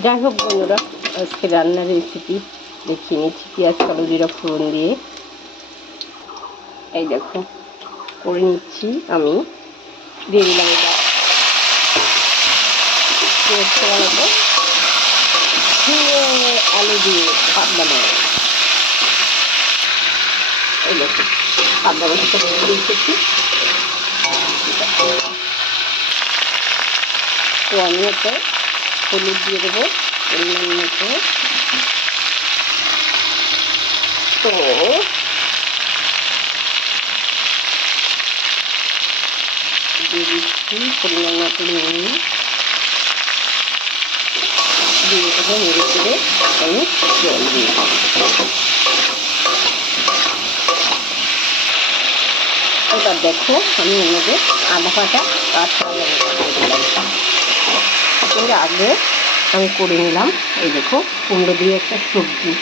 যাই হোক বন্ধুরা, আজকে রান্নার রেসিপি দেখিয়ে নিচ্ছি পেঁয়াজ কালো জিরা ফোড়ন দিয়ে। এই দেখো করে নিচ্ছি আমি। দিয়ে দিলাম এটা আলু দিয়ে পাতলা মাছ। এই দেখো পাতলা মাছটা দিয়ে দিচ্ছি। তো আমি একটা হলুদ দিয়ে দেবো পরিমাণ মতো। তো দিয়ে দিচ্ছি পরিমাণ মতো নুন দিয়ে এটাকে নেড়ে চেড়ে আমি জল দিয়ে এবার দেখো আমি এর মধ্যে আদা বাটা কাঁচা লঙ্কা দিয়ে দিলাম। আগে আমি করে নিলাম। এই দেখো কুমড়ো দিয়ে একটা সবজি,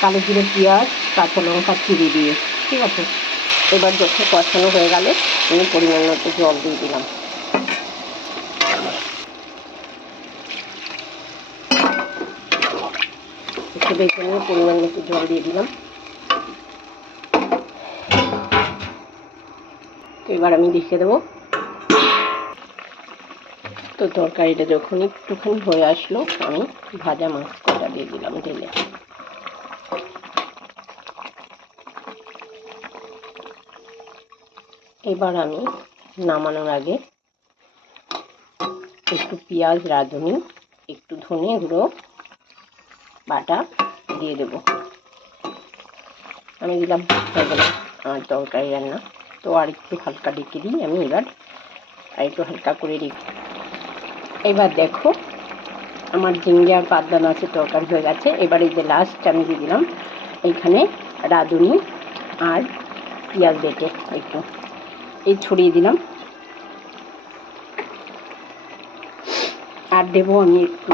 কালো জিরে পেঁয়াজ কাঁচা লঙ্কা চিড়ে দিয়ে, ঠিক আছে। এবার যখন কষানো হয়ে গেলে আমি পরিমাণ মতো জল দিয়ে দিলাম। একটু দেখে নিয়ে পরিমাণ মতো জল দিয়ে দিলাম। এবার আমি দেখিয়ে দেবো। তো তরকারিটা যখন একটুখানি হয়ে আসলো আমি ভাজা মাছ কটা দিয়ে দিলাম ঢেলে। এবার আমি নামানোর আগে একটু পেঁয়াজ রাঁধুনি, একটু ধনে গুঁড়ো বাটা দিয়ে দেবো। আমি দিলাম হয়ে গেল আমার তরকারি রান্না। তো আর একটু হালকা ডেকে দিই আমি। এবার আর একটু হালকা করে রেখে এবার দেখো আমার ঝিঙ্গে আর পাতলা মাছের তরকারি হয়ে গেছে। এবার এই যে লাস্ট আমি দিয়ে দিলাম এইখানে রাঁধুনি আর পেঁয়াজ বেটে একটু এই ছড়িয়ে দিলাম। আর দেবো আমি একটু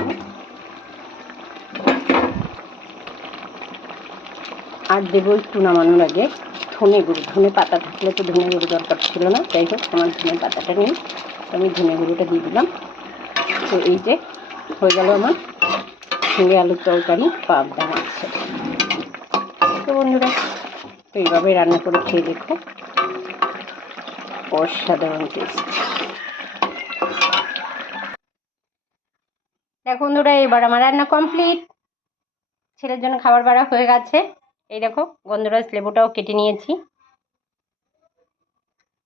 নামানোর আগে ধনে গুঁড়ো। ধনে পাতা থাকলে তো ধনে গুঁড়ো দরকার ছিল না, যাই হোক আমার ধনে পাতাটা নেই, আমি ধনে গুঁড়োটা দিয়ে দিলাম। তো এই যে হয়ে গেল আমার ঝিঙে আলুর তরকারি পাবদা মাছের। তো বন্ধুরা তো এইভাবে রান্না করে খেয়ে দেখো, অসাধারণ টেস্ট। দেখো বন্ধুরা এবার আমার রান্না কমপ্লিট। ছেলের জন্য খাবার বাড়া হয়ে গেছে। এই দেখো বন্ধুরা লেবুটাও কেটে নিয়েছি।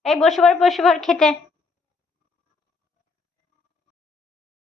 এই বসে পড় খেতে।